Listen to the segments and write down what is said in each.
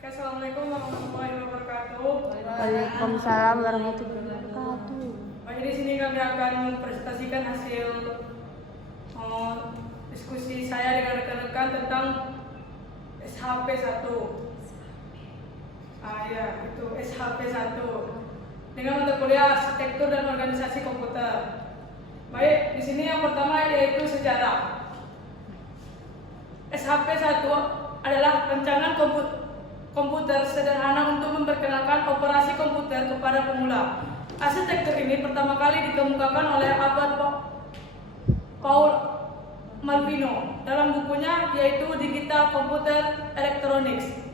Assalamualaikum warahmatullahi wabarakatuh. Waalaikumsalam warahmatullahi wabarakatuh. Baik, di sini kami akan mempresentasikan hasil diskusi saya dengan rekan-rekan tentang SHP 1. Itu SHP 1 dengan mata kuliah arsitektur dan organisasi komputer. Baik, di sini yang pertama yaitu sejarah. SHP 1 adalah rancangan komputer sederhana untuk memperkenalkan operasi komputer kepada pemula. Arsitektur ini pertama kali dikemukakan oleh Albert Paul Malvino dalam bukunya yaitu Digital Computer Electronics.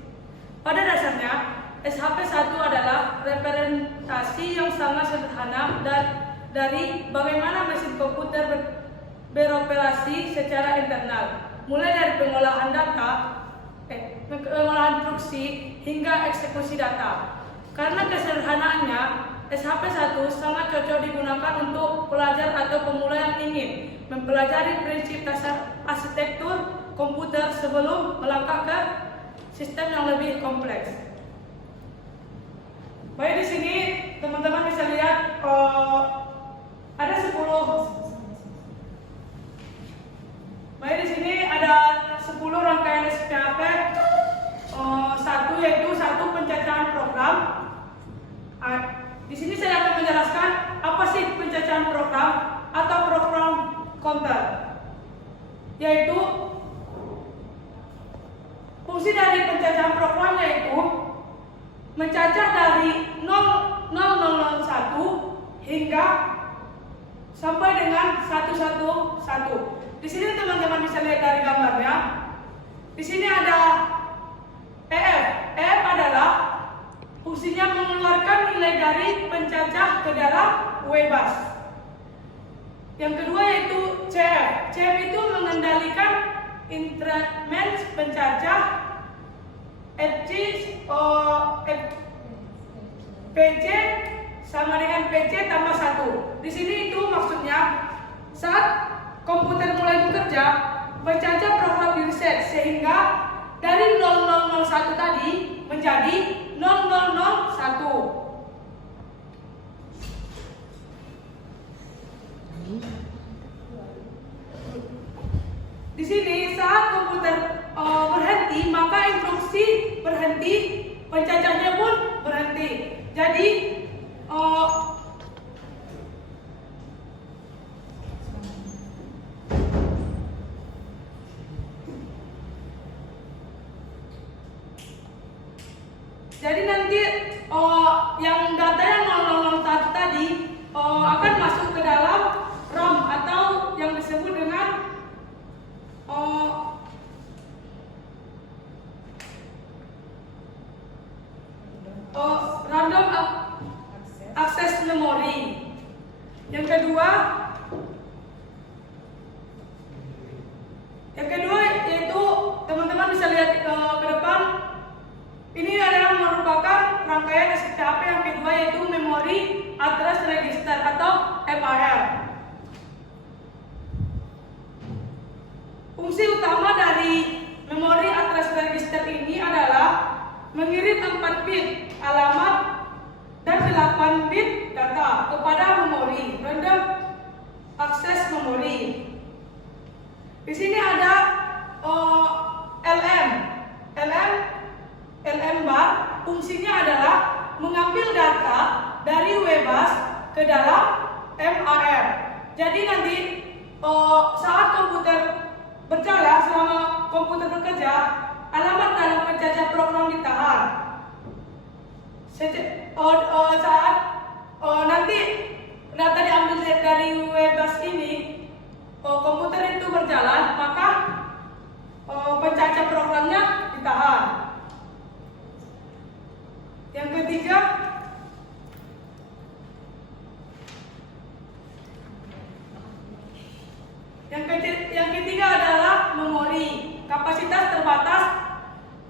Pada dasarnya, SHP 1 adalah representasi yang sangat sederhana dari bagaimana mesin komputer beroperasi secara internal, mulai dari pengolahan instruksi hingga eksekusi data. Karena kesederhanaannya, SHP 1 sangat cocok digunakan untuk pelajar atau pemula yang ingin mempelajari prinsip dasar arsitektur komputer sebelum melangkah ke sistem yang lebih kompleks. Baik, di sini teman-teman bisa lihat ada 10. Baik, di sini ada 10 rangkaian SPHP. Satu yaitu pencacahan program. Di sini saya akan menjelaskan apa sih pencacahan program atau program counter. Yaitu fungsi dari pencacahan program yaitu mencacah dari 0001 hingga sampai dengan 111. Di sini teman-teman bisa lihat dari gambarnya. Di sini ada EF. EF adalah fungsinya mengeluarkan nilai dari pencacah ke dalam UEBAS. Yang kedua yaitu CF. CF itu mengendalikan instrumen pencacah PC sama dengan PC tambah 1. Di sini itu maksudnya saat komputer mulai bekerja, pencacah program di reset sehingga dari 0001 tadi menjadi 0001. Di sini saat komputer berhenti, maka instruksi berhenti, pencacahnya pun berhenti. Jadi nanti yang data yang 001 tadi akan masuk ke dalam ROM atau yang disebut dengan random access memory. Yang kedua yaitu teman-teman bisa lihat ke depan. Ini adalah merupakan rangkaian SPHP yang kedua yaitu Memory Address Register atau MAR. Fungsi utama dari Memory Address Register ini adalah mengirim 4 bit alamat dan 8 bit data kepada memori, random access memory. Di sini ada LM bar, fungsinya adalah mengambil data dari UEBAS ke dalam MAR. Jadi nanti saat komputer berjalan, selama komputer bekerja, alamat dalam pencacah program ditahan. Saat nanti data diambil dari UEBAS ini, komputer itu berjalan, maka pencacah programnya ditahan. Yang ketiga adalah memori. Kapasitas terbatas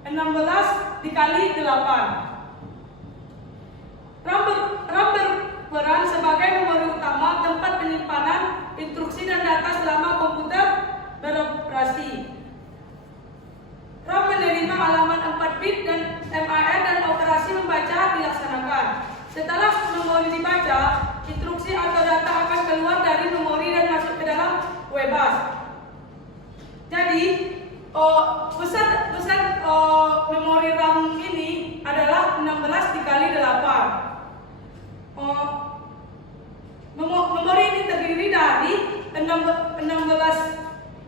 16 dikali 8. RAM berperan sebagai memori utama tempat penyimpanan instruksi dan data selama komputer beroperasi. RAM menerima alamat 4 bit dan MAR Setelah memori dibaca, instruksi atau data akan keluar dari memori dan masuk ke dalam WebBus. Jadi, besar memori RAM ini adalah 16 dikali 8. Memori ini terdiri dari 16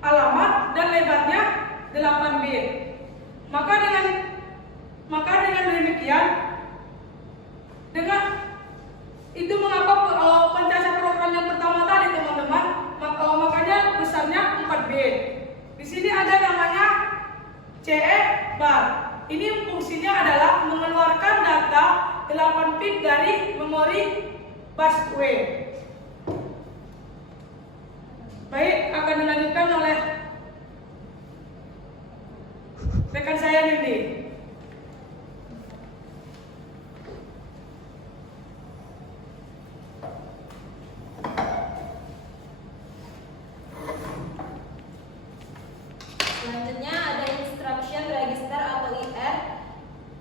alamat dan lebarnya 8 bit. Maka dengan demikian, dengan itu mengapa pencacah program yang pertama tadi teman-teman, makanya besarnya 4 bit. Di sini ada namanya CE bar. Ini fungsinya adalah mengeluarkan data 8 bit dari memori busway. Baik, akan dilanjutkan oleh rekan saya Nindi. Selanjutnya ada instruction register atau IR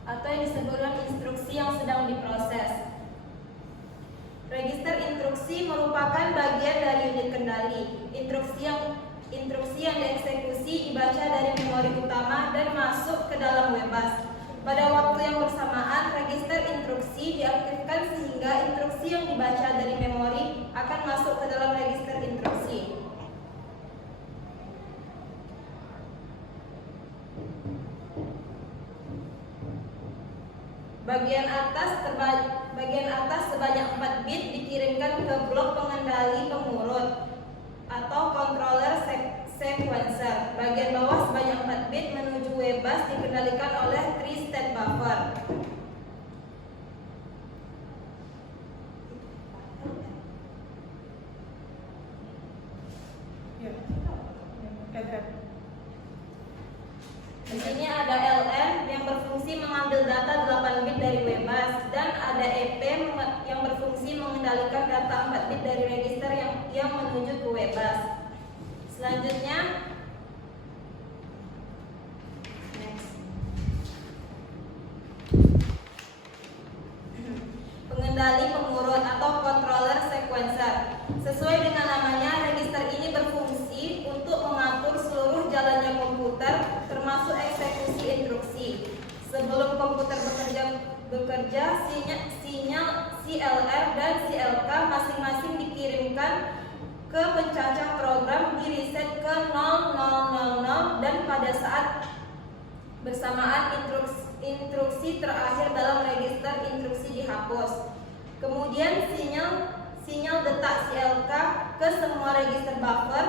atau yang disebutkan instruksi yang sedang diproses. Register instruksi merupakan bagian dari unit kendali. Instruksi yang dieksekusi dibaca dari memori utama dan masuk ke dalam WebBus. Pada waktu yang bersamaan, register instruksi diaktifkan sehingga instruksi yang dibaca dari memori akan masuk ke dalam register instruksi. Bagian atas sebanyak 4 bit dikirimkan ke blok pengendali pengurut atau controller sequencer. Bagian bawah sebanyak 4 bit menuju WebBus dikendalikan oleh 3-state buffer. Di sini ada LM yang berfungsi mengambil data 8 bit dari WebBus dan ada EP yang berfungsi mengendalikan data 4 bit dari register yang menuju ke WebBus. Selanjutnya, pengendali pengurut atau controller sequencer. Sesuai dengan namanya, register ini berfungsi untuk mengatur seluruh jalannya komputer termasuk eksekusi instruksi. Sebelum komputer bekerja, sinyal CLR dan CLK masing-masing dikirimkan ke pencacah program, di-reset ke 0000 dan pada saat bersamaan instruksi terakhir dalam register instruksi dihapus. Kemudian sinyal detak CLK ke semua register buffer.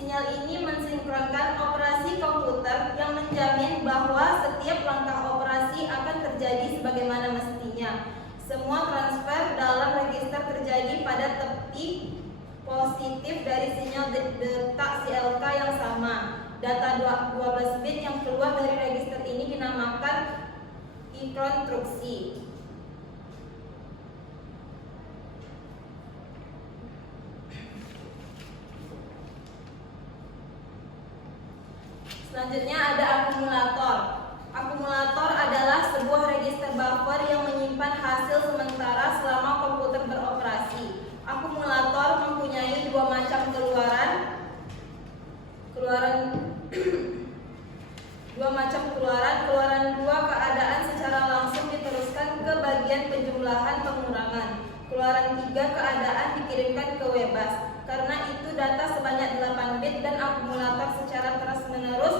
Sinyal ini mensinkronkan operasi komputer yang menjamin bahwa setiap langkah operasi akan terjadi sebagaimana mestinya. Semua transfer dalam register terjadi pada tepi positif dari sinyal detak CLK yang sama. Data 12 bit yang keluar dari register ini dinamakan instruksi. Selanjutnya ada akumulator. Akumulator adalah sebuah register buffer yang menyimpan hasil sementara selama komputer beroperasi. Akumulator mempunyai dua macam keluaran dua keadaan secara langsung diteruskan ke bagian penjumlahan pengurangan. Keluaran 3 keadaan dikirimkan ke WebBus. Karena itu data sebanyak 8 bit dan akumulator secara terus-menerus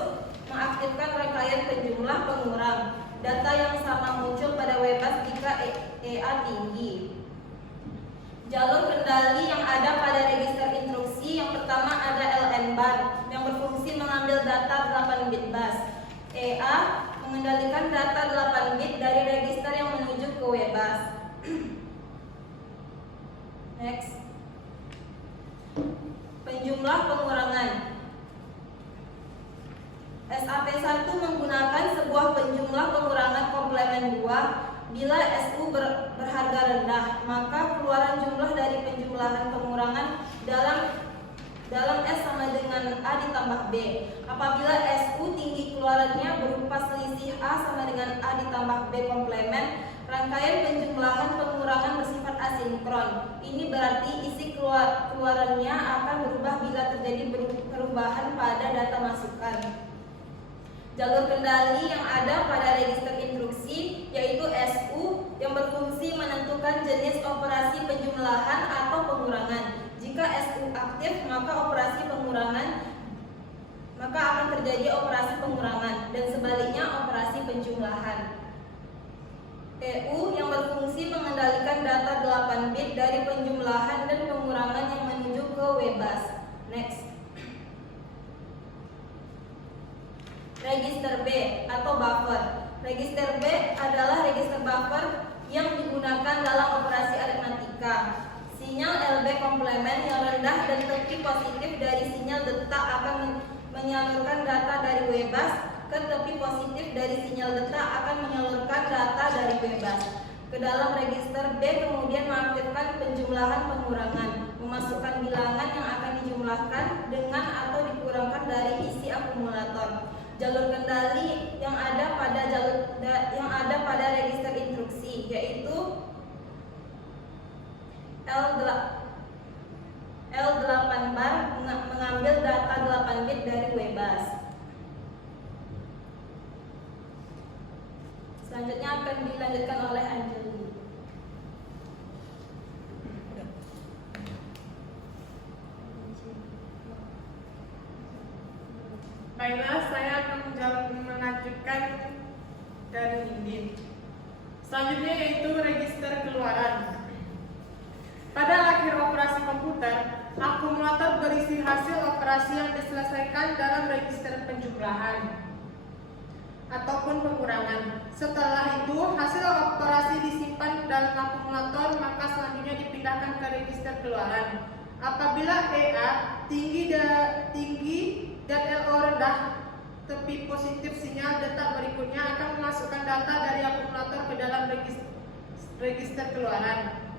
mengaktifkan rangkaian penjumlah pengurang. Data yang sama muncul pada WebBus jika EA tinggi. Jalur kendali yang ada pada register instruksi yang pertama ada LN bar yang berfungsi mengambil data 8 bit bus. EA mengendalikan data 8 bit dari register yang menuju ke WebBus. Next. Penjumlah pengurangan. SAP1 menggunakan sebuah penjumlah pengurangan komplemen 2. Bila SU berharga rendah, maka keluaran jumlah dari penjumlahan pengurangan dalam S sama dengan A ditambah B. Apabila SU tinggi keluarannya berupa selisih A sama dengan A ditambah B komplemen, Rangkaian penjumlahan pengurangan bersifat asinkron. Ini berarti isi keluarannya akan berubah bila terjadi perubahan pada data masukan. Jalur kendali yang ada pada register instruksi yaitu SU yang berfungsi menentukan jenis operasi penjumlahan atau pengurangan. Jika SU aktif, maka akan terjadi operasi pengurangan dan sebaliknya operasi penjumlahan. EU yang berfungsi mengendalikan data 8 bit dari penjumlahan dan pengurangan yang menuju ke Webas. Next. Register B atau buffer. Register B adalah register buffer yang digunakan dalam operasi aritmatika. Sinyal LB komplemen yang rendah dan tepi positif dari sinyal detak akan menyalurkan data dari Webas ke tepi positif dari sinyal detak akan menyalurkan data dari Webas ke dalam register B, kemudian mengaktifkan penjumlahan pengurangan, memasukkan bilangan yang akan dijumlahkan dengan atau dikurangkan dari isi akumulator. Jalur kendali yang ada pada register instruksi yaitu L8 bar mengambil data 8 bit dari Webas. Selanjutnya akan dilanjutkan oleh Anjeli. Baiklah, saya akan melanjutkan dari ini. Selanjutnya yaitu register keluaran. Pada akhir operasi komputer, akumulator berisi hasil operasi yang diselesaikan dalam register penjumlahan ataupun pengurangan. Setelah itu, hasil operasi disimpan dalam akumulator, maka selanjutnya dipindahkan ke register keluaran. Apabila EA tinggi dan LO rendah, tepi positif sinyal detak berikutnya akan memasukkan data dari akumulator ke dalam register keluaran.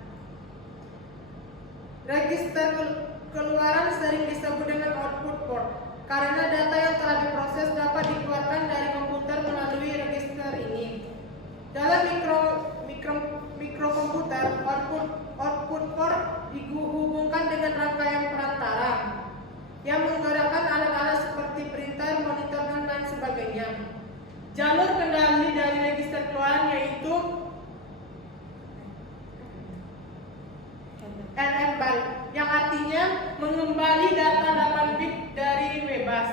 Register keluaran sering disebut dengan output port karena data yang telah diproses dapat dikeluarkan dari komputer melalui register ini. Dalam mikrokomputer, output port dihubungkan dengan rangkaian perantara yang menggerakkan alat-alat seperti printer, monitor, dan lain sebagainya. Jalur kendali dari register keluaran yaitu LM balik, yang artinya mengembali data 8 bit dari Webas.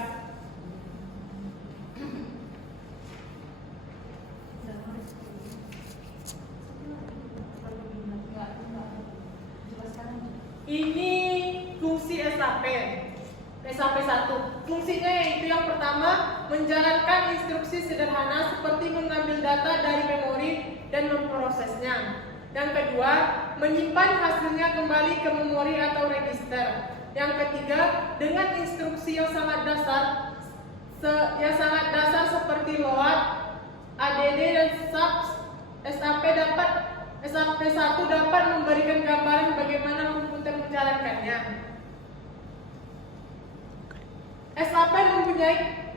Ini fungsi SAP 1. Fungsinya yaitu yang pertama, menjalankan instruksi sederhana seperti mengambil data dari memori dan memprosesnya. Yang kedua, menyimpan hasilnya kembali ke memori atau register. Yang ketiga, dengan instruksi yang sangat dasar seperti load, ADD dan SAP1 dapat memberikan gambaran bagaimana komputer menjalankannya.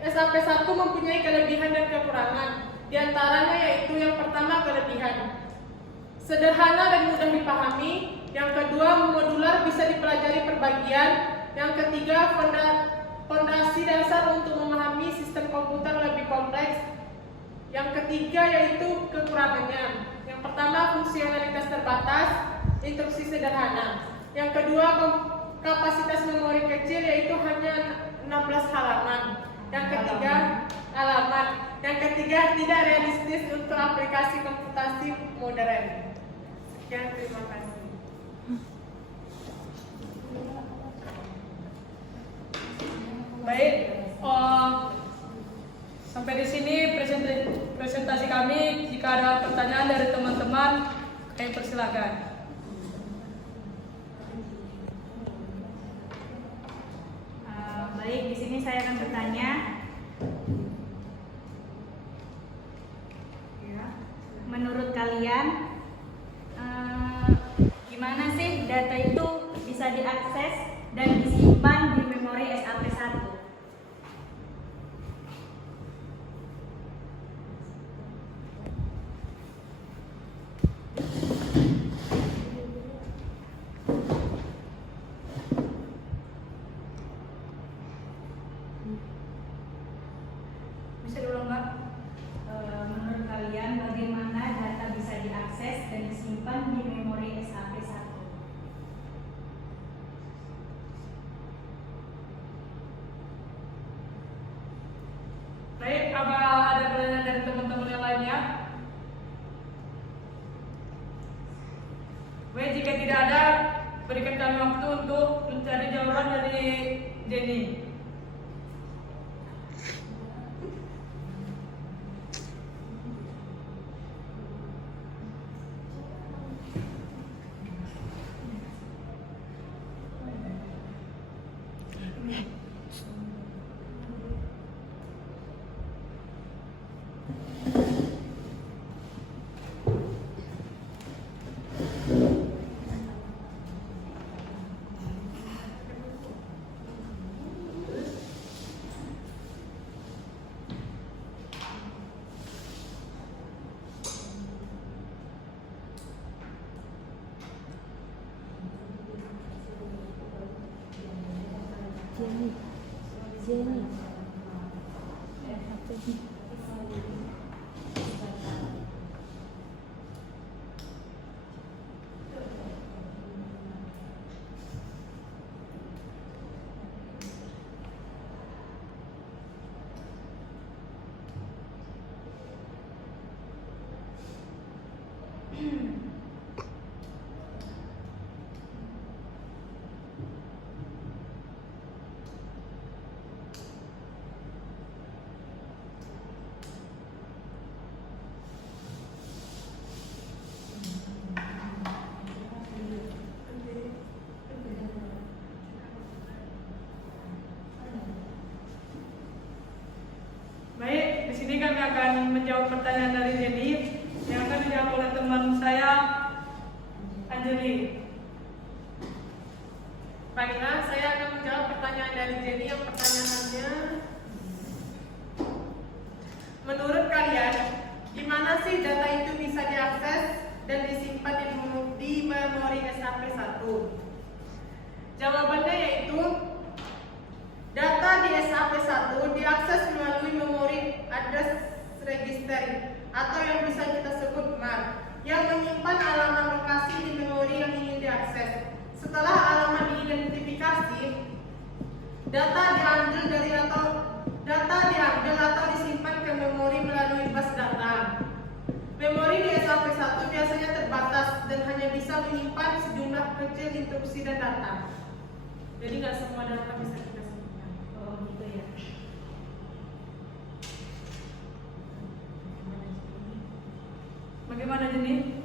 SAP1 mempunyai kelebihan dan kekurangan. Di antaranya yaitu yang pertama, kelebihan sederhana dan mudah dipahami. Yang kedua, modular, bisa dipelajari per bagian. Yang ketiga, fondasi dasar untuk memahami sistem komputer lebih kompleks. Yang ketiga yaitu kekurangannya. Yang pertama, fungsionalitas terbatas, instruksi sederhana. Yang kedua, kapasitas memori kecil yaitu hanya 16 halaman. Yang ketiga, alamat. Yang ketiga, tidak realistis untuk aplikasi komputasi modern. Sekian, terima kasih. Baik, sampai di sini presentasi kami. Jika ada pertanyaan dari teman-teman, kami persilakan. Baik, di sini saya akan bertanya. Menurut kalian, gimana sih data itu bisa diakses dan disimpan di memori SAP1? Baik, jika tidak ada, berikan kami waktu untuk mencari jawaban dari Jenny. Jenny. Jenny. Baik, di sini kami akan menjawab pertanyaan dari Jenny yang akan dijawab oleh teman saya, Anjeli. Baiklah, saya akan menjawab pertanyaan dari Jenny. Yang pertanyaannya, menurut kalian, di mana sih data itu bisa diakses dan disimpan di memori SAP1? Jawabannya yaitu data di SAP1 diakses melalui memori address register atau yang bisa kita sebut MAR yang menyimpan alamat lokasi di memori yang ingin diakses. Setelah alamat diidentifikasi, data diambil atau disimpan ke memori melalui bus data. Memori di SAP1 biasanya terbatas dan hanya bisa menyimpan sejumlah kecil instruksi dan data. Jadi nggak semua data bisa kita simpan. Oh gitu ya. Bagaimana Jenny?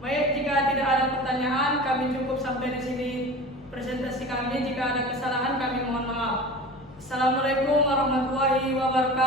Baik, jika tidak ada pertanyaan, kami cukup sampai di sini presentasi kami. Jika ada kesalahan, kami mohon maaf. Assalamualaikum warahmatullahi wabarakatuh.